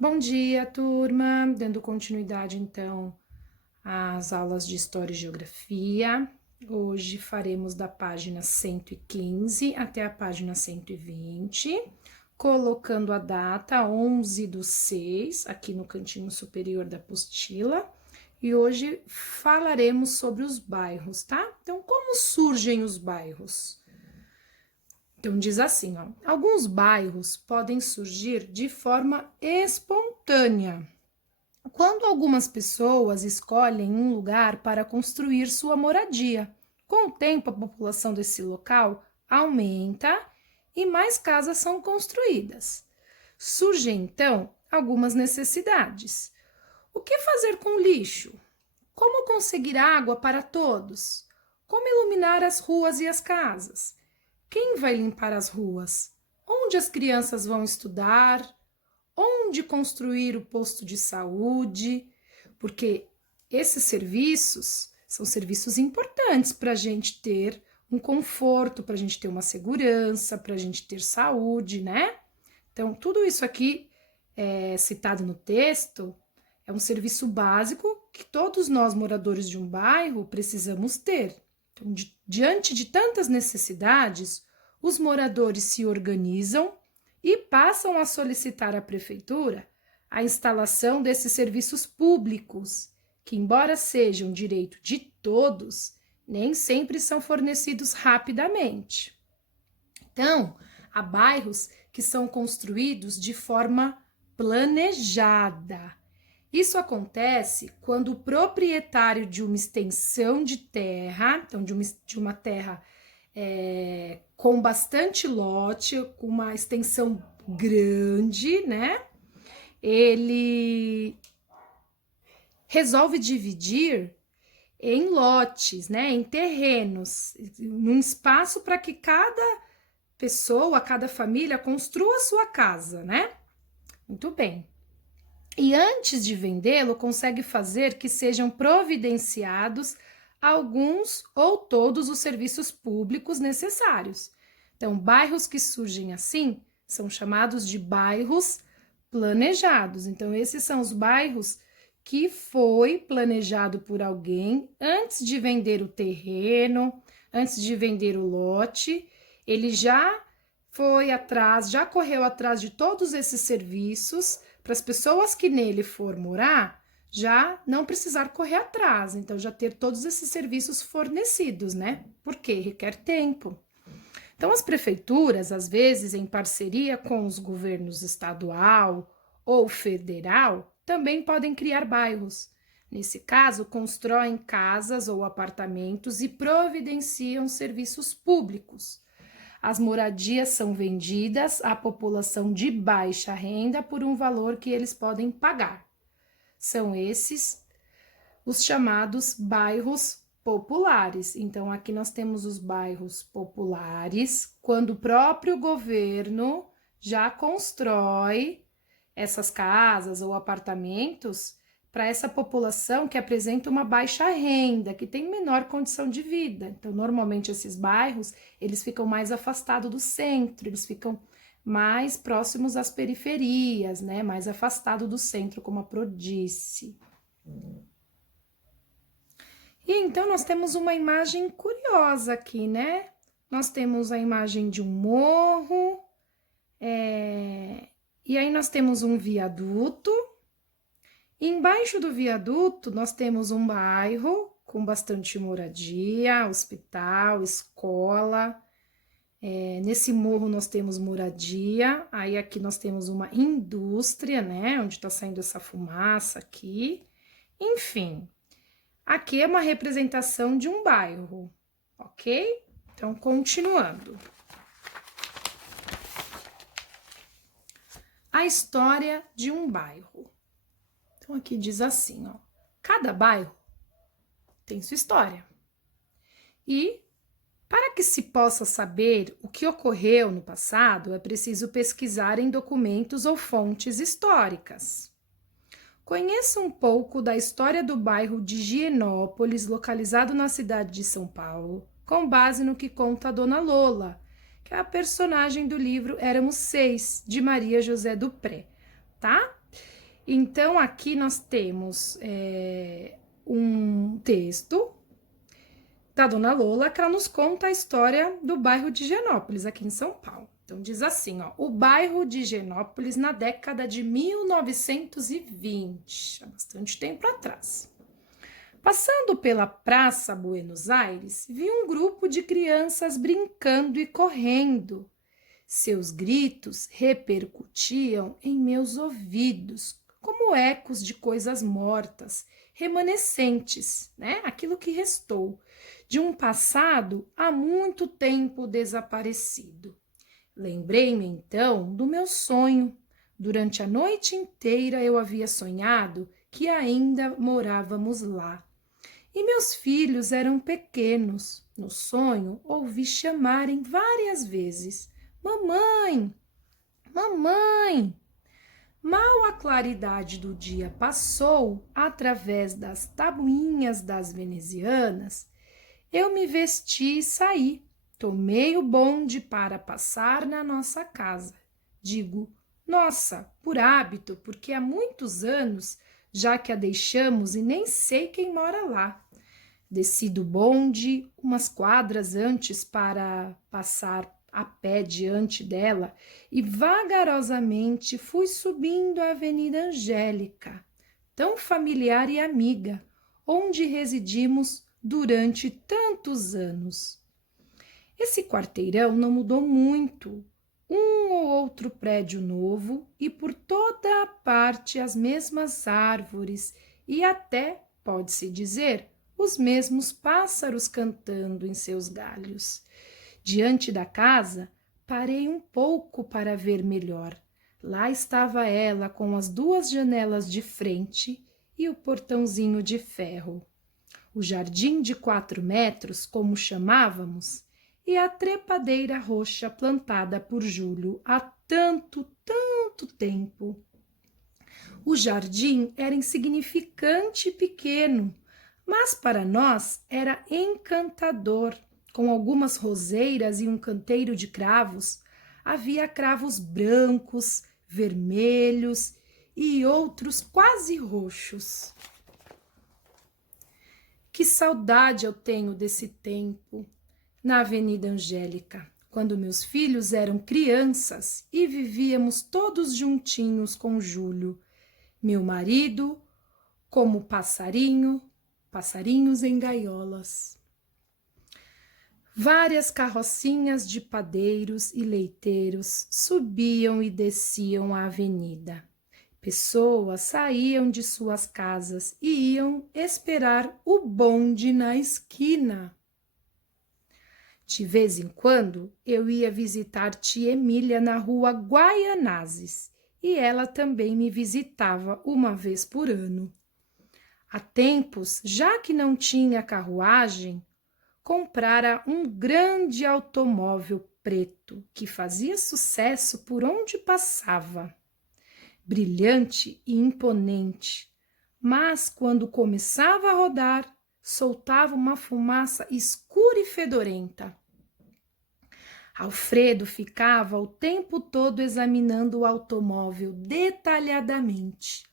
Bom dia, turma! Dando continuidade, então, às aulas de História e Geografia. Hoje faremos da página 115 até a página 120, colocando a data 11/6 aqui no cantinho superior da apostila. E hoje falaremos sobre os bairros, tá? Então, como surgem os bairros? Então, diz assim, ó, alguns bairros podem surgir de forma espontânea, quando algumas pessoas escolhem um lugar para construir sua moradia. Com o tempo, a população desse local aumenta e mais casas são construídas. Surgem, então, algumas necessidades. O que fazer com lixo? Como conseguir água para todos? Como iluminar as ruas e as casas? Quem vai limpar as ruas? Onde as crianças vão estudar? Onde construir o posto de saúde? Porque esses serviços são serviços importantes para a gente ter um conforto, para a gente ter uma segurança, para a gente ter saúde, né? Então, tudo isso aqui citado no texto é um serviço básico que todos nós, moradores de um bairro, precisamos ter. Então, diante de tantas necessidades, os moradores se organizam e passam a solicitar à prefeitura a instalação desses serviços públicos, que, embora sejam direito de todos, nem sempre são fornecidos rapidamente. Então, há bairros que são construídos de forma planejada. Isso acontece quando o proprietário de uma extensão de terra, então de uma terra com bastante lote, com uma extensão grande, né? Ele resolve dividir em lotes, né? Em terrenos, num espaço para que cada pessoa, cada família construa a sua casa, né? Muito bem. E antes de vendê-lo, consegue fazer que sejam providenciados alguns ou todos os serviços públicos necessários. Então, bairros que surgem assim são chamados de bairros planejados. Então, esses são os bairros que foi planejado por alguém antes de vender o terreno, antes de vender o lote, ele já foi atrás, já correu atrás de todos esses serviços para as pessoas que nele for morar já não precisar correr atrás, então já ter todos esses serviços fornecidos, né? Porque requer tempo. Então, as prefeituras, às vezes, em parceria com os governos estadual ou federal, também podem criar bairros. Nesse caso, constroem casas ou apartamentos e providenciam serviços públicos. As moradias são vendidas à população de baixa renda por um valor que eles podem pagar. São esses os chamados bairros populares. Então, aqui nós temos os bairros populares, quando o próprio governo já constrói essas casas ou apartamentos para essa população que apresenta uma baixa renda, que tem menor condição de vida. Então, normalmente esses bairros, eles ficam mais afastados do centro, eles ficam mais próximos às periferias, né? Mais afastados do centro, como a Pro disse. E então nós temos uma imagem curiosa aqui, né? Nós temos a imagem de um morro, e aí nós temos um viaduto. E embaixo do viaduto nós temos um bairro com bastante moradia, hospital, escola. Nesse morro nós temos moradia, aí aqui nós temos uma indústria, né? Onde está saindo essa fumaça aqui. Enfim, aqui é uma representação de um bairro, ok? Então, continuando. A história de um bairro. Então, aqui diz assim, ó. Cada bairro tem sua história. E, para que se possa saber o que ocorreu no passado, é preciso pesquisar em documentos ou fontes históricas. Conheça um pouco da história do bairro de Higienópolis, localizado na cidade de São Paulo, com base no que conta a Dona Lola, que é a personagem do livro Éramos Seis, de Maria José Dupré, tá? Então, aqui nós temos um texto da Dona Lola, que ela nos conta a história do bairro de Higienópolis, aqui em São Paulo. Então, diz assim, ó, o bairro de Higienópolis na década de 1920, há bastante tempo atrás. Passando pela Praça Buenos Aires, vi um grupo de crianças brincando e correndo. Seus gritos repercutiam em meus ouvidos, como ecos de coisas mortas, remanescentes, né? Aquilo que restou, de um passado há muito tempo desaparecido. Lembrei-me então do meu sonho. Durante a noite inteira eu havia sonhado que ainda morávamos lá. E meus filhos eram pequenos. No sonho, ouvi chamarem várias vezes: Mamãe! Mamãe! Mal a claridade do dia passou, através das tabuinhas das venezianas, eu me vesti e saí. Tomei o bonde para passar na nossa casa. Digo, nossa, por hábito, porque há muitos anos já que a deixamos e nem sei quem mora lá. Desci do bonde umas quadras antes para passar a pé diante dela e vagarosamente fui subindo a Avenida Angélica, tão familiar e amiga, onde residimos durante tantos anos. Esse quarteirão não mudou muito, um ou outro prédio novo e por toda a parte as mesmas árvores e até, pode-se dizer, os mesmos pássaros cantando em seus galhos. Diante da casa, parei um pouco para ver melhor. Lá estava ela com as duas janelas de frente e o portãozinho de ferro. O jardim de 4 metros, como chamávamos, e a trepadeira roxa plantada por Júlio há tanto tempo. O jardim era insignificante e pequeno, mas para nós era encantador. Com algumas roseiras e um canteiro de cravos, havia cravos brancos, vermelhos e outros quase roxos. Que saudade eu tenho desse tempo, na Avenida Angélica, quando meus filhos eram crianças e vivíamos todos juntinhos com Júlio, meu marido, como passarinhos em gaiolas. Várias carrocinhas de padeiros e leiteiros subiam e desciam a avenida. Pessoas saíam de suas casas e iam esperar o bonde na esquina. De vez em quando, eu ia visitar tia Emília na rua Guaianazes e ela também me visitava uma vez por ano. Há tempos, já que não tinha carruagem, comprara um grande automóvel preto que fazia sucesso por onde passava. Brilhante e imponente, mas quando começava a rodar, soltava uma fumaça escura e fedorenta. Alfredo ficava o tempo todo examinando o automóvel detalhadamente.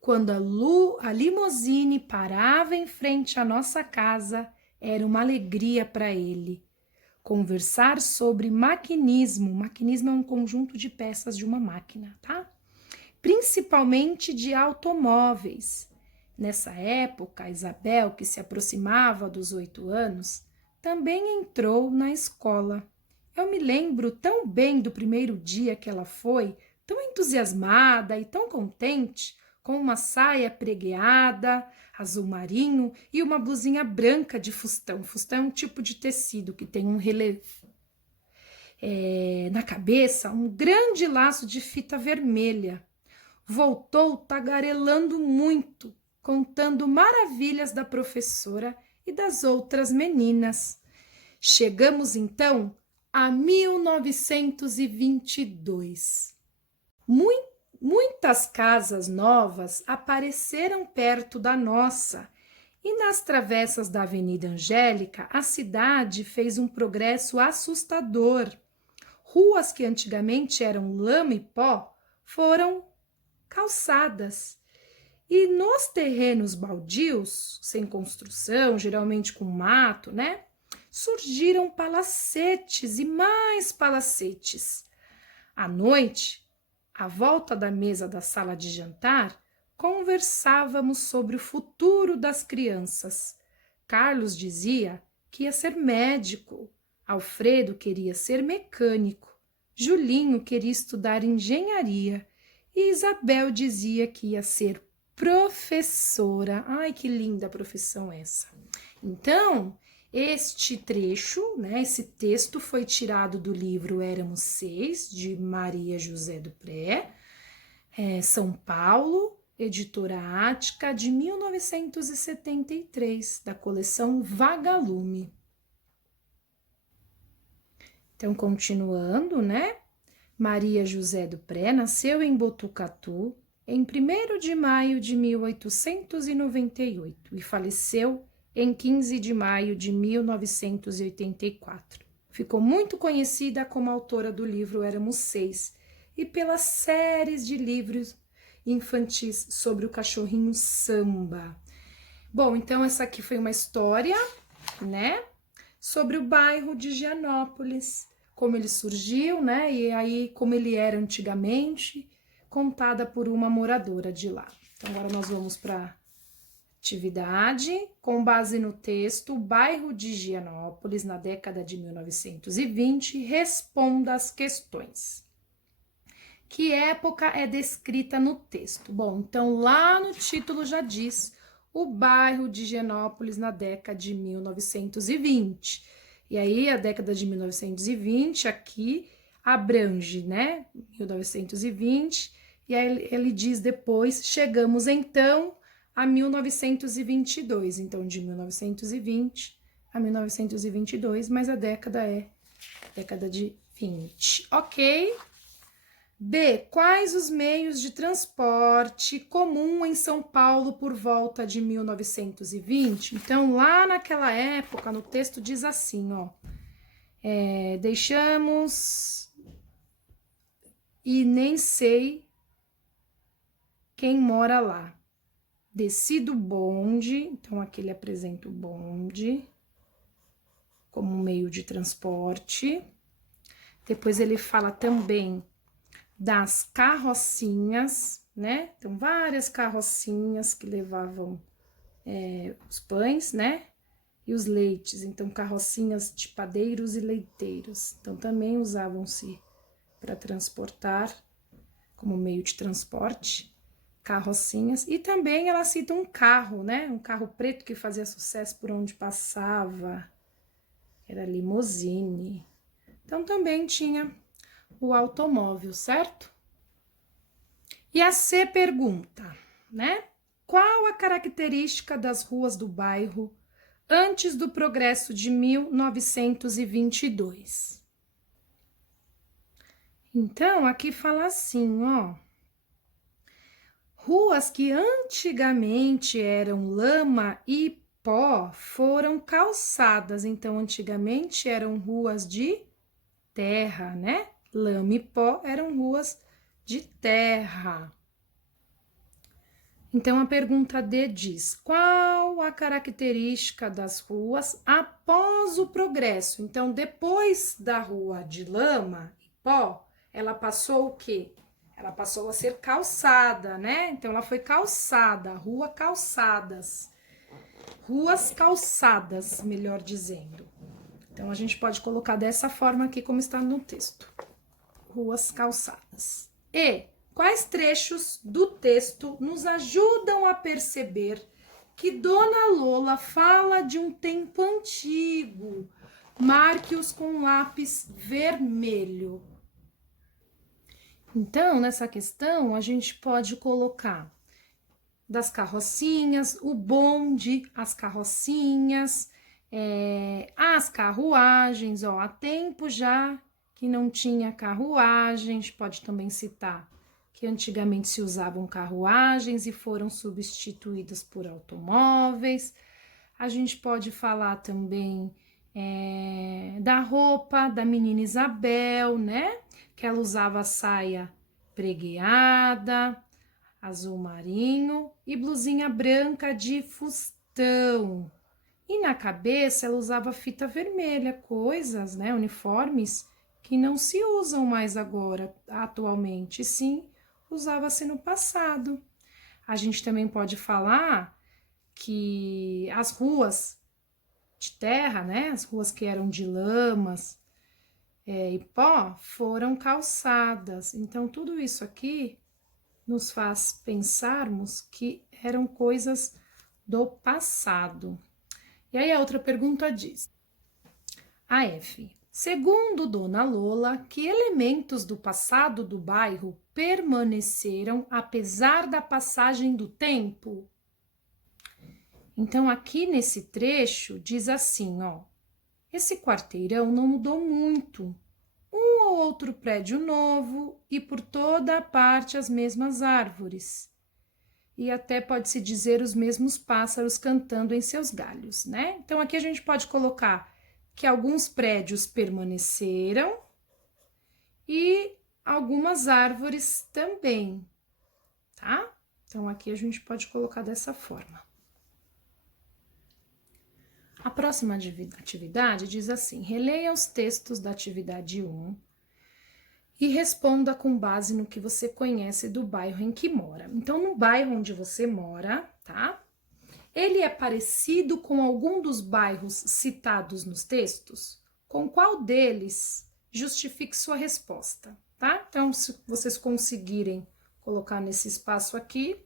Quando a limusine parava em frente à nossa casa, era uma alegria para ele. Conversar sobre maquinismo. Maquinismo é um conjunto de peças de uma máquina, tá? Principalmente de automóveis. Nessa época, Isabel, que se aproximava dos 8 anos, também entrou na escola. Eu me lembro tão bem do primeiro dia que ela foi, tão entusiasmada e tão contente, com uma saia pregueada, azul marinho e uma blusinha branca de fustão. Fustão é um tipo de tecido que tem um relevo. Na cabeça, um grande laço de fita vermelha. Voltou tagarelando muito, contando maravilhas da professora e das outras meninas. Chegamos então a 1922. Muitas casas novas apareceram perto da nossa e nas travessas da Avenida Angélica a cidade fez um progresso assustador. Ruas que antigamente eram lama e pó foram calçadas. E nos terrenos baldios, sem construção, geralmente com mato, né? Surgiram palacetes e mais palacetes. À noite, à volta da mesa da sala de jantar, conversávamos sobre o futuro das crianças. Carlos dizia que ia ser médico, Alfredo queria ser mecânico, Julinho queria estudar engenharia e Isabel dizia que ia ser professora. Ai, que linda profissão essa. Então, este trecho, né, esse texto foi tirado do livro Éramos Seis, de Maria José do Pré, São Paulo, editora Ática, de 1973, da coleção Vagalume. Então, continuando, né? Maria José do Pré nasceu em Botucatu em 1º de maio de 1898 e faleceu em 15 de maio de 1984. Ficou muito conhecida como autora do livro Éramos Seis e pelas séries de livros infantis sobre o cachorrinho Samba. Bom, então essa aqui foi uma história, né, sobre o bairro de Gianópolis, como ele surgiu, né, e aí como ele era antigamente, contada por uma moradora de lá. Então agora nós vamos para atividade, com base no texto, o bairro de Gianópolis, na década de 1920, responda as questões. Que época é descrita no texto? Bom, então lá no título já diz o bairro de Gianópolis na década de 1920. E aí a década de 1920 aqui abrange, né, 1920, e aí ele diz depois, chegamos então a 1922, então de 1920 a 1922, mas a década é década de 20, ok? B. Quais os meios de transporte comum em São Paulo por volta de 1920? Então, lá naquela época, no texto diz assim, ó, deixamos e nem sei quem mora lá. Desci do bonde, então aqui ele apresenta o bonde como meio de transporte. Depois ele fala também das carrocinhas, né? Então, várias carrocinhas que levavam os pães, né? E os leites. Então, carrocinhas de padeiros e leiteiros. Então, também usavam-se para transportar, como meio de transporte, carrocinhas. E também ela cita um carro, né? Um carro preto que fazia sucesso por onde passava. Era limousine. Então, também tinha o automóvel, certo? E a C pergunta, né? Qual a característica das ruas do bairro antes do progresso de 1922? Então, aqui fala assim, ó. Ruas que antigamente eram lama e pó foram calçadas. Então, antigamente eram ruas de terra, né? Lama e pó eram ruas de terra. Então, a pergunta D diz, qual a característica das ruas após o progresso? Então, depois da rua de lama e pó, ela passou o quê? Ela passou a ser calçada, né? Então, ela foi calçada, rua calçadas. Ruas calçadas, melhor dizendo. Então, a gente pode colocar dessa forma aqui, como está no texto. Ruas calçadas. E quais trechos do texto nos ajudam a perceber que Dona Lola fala de um tempo antigo? Marque-os com lápis vermelho. Então, nessa questão, a gente pode colocar das carrocinhas, o bonde, as carrocinhas, as carruagens, ó, há tempo já que não tinha carruagem. A gente pode também citar que antigamente se usavam carruagens e foram substituídas por automóveis. A gente pode falar também da roupa da menina Isabel, né? Que ela usava saia pregueada. azul marinho e blusinha branca de fustão. E na cabeça ela usava fita vermelha, coisas, né, uniformes que não se usam mais agora, atualmente, sim, usava-se no passado. A gente também pode falar que as ruas de terra, né, as ruas que eram de lamas e pó, foram calçadas. Então, tudo isso aqui nos faz pensarmos que eram coisas do passado. E aí a outra pergunta diz: a F. Segundo Dona Lola, que elementos do passado do bairro permaneceram apesar da passagem do tempo? Então, aqui nesse trecho diz assim, ó: esse quarteirão não mudou muito. Um ou outro prédio novo e por toda a parte as mesmas árvores. E até pode-se dizer os mesmos pássaros cantando em seus galhos, né? Então, aqui a gente pode colocar que alguns prédios permaneceram e algumas árvores também, tá? Então, aqui a gente pode colocar dessa forma. A próxima atividade diz assim: releia os textos da atividade 1 e responda com base no que você conhece do bairro em que mora. Então, no bairro onde você mora, tá? Ele é parecido com algum dos bairros citados nos textos? Com qual deles? Justifique sua resposta, tá? Então, se vocês conseguirem colocar nesse espaço aqui,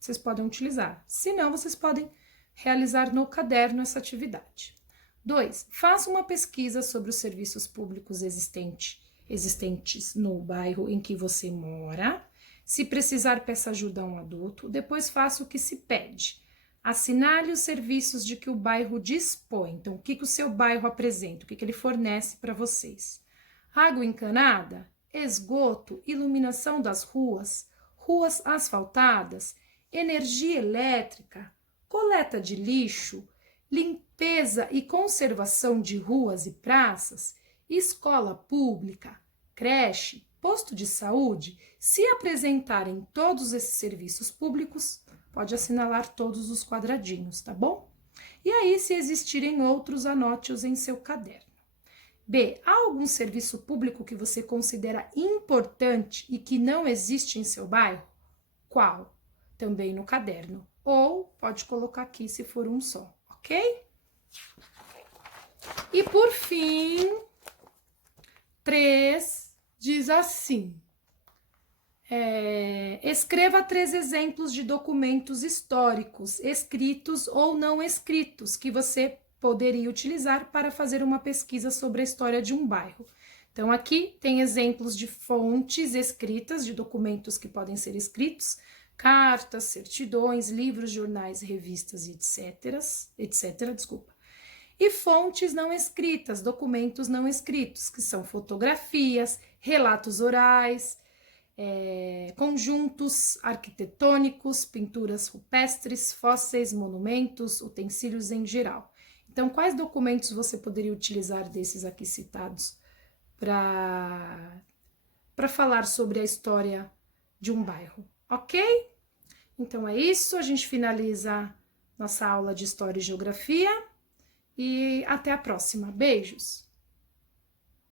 vocês podem utilizar. Se não, vocês podem realizar no caderno essa atividade. 2. Faça uma pesquisa sobre os serviços públicos existentes no bairro em que você mora. Se precisar, peça ajuda a um adulto. Depois, faça o que se pede. Assinale os serviços de que o bairro dispõe. Então, o que o seu bairro apresenta, o que ele fornece para vocês. Água encanada, esgoto, iluminação das ruas, ruas asfaltadas, energia elétrica, coleta de lixo, limpeza e conservação de ruas e praças, escola pública, creche, posto de saúde. Se apresentarem todos esses serviços públicos, pode assinalar todos os quadradinhos, tá bom? E aí, se existirem outros, anote-os em seu caderno. B. Há algum serviço público que você considera importante e que não existe em seu bairro? Qual? Também no caderno. Ou pode colocar aqui se for um só, ok? E por fim, 3 diz assim: escreva 3 exemplos de documentos históricos, escritos ou não escritos, que você poderia utilizar para fazer uma pesquisa sobre a história de um bairro. Então, aqui tem exemplos de fontes escritas, de documentos que podem ser escritos, cartas, certidões, livros, jornais, revistas, etc. E fontes não escritas, documentos não escritos, que são fotografias, relatos orais, conjuntos arquitetônicos, pinturas rupestres, fósseis, monumentos, utensílios em geral. Então, quais documentos você poderia utilizar desses aqui citados para falar sobre a história de um bairro, ok? Então é isso, a gente finaliza nossa aula de História e Geografia e até a próxima. Beijos!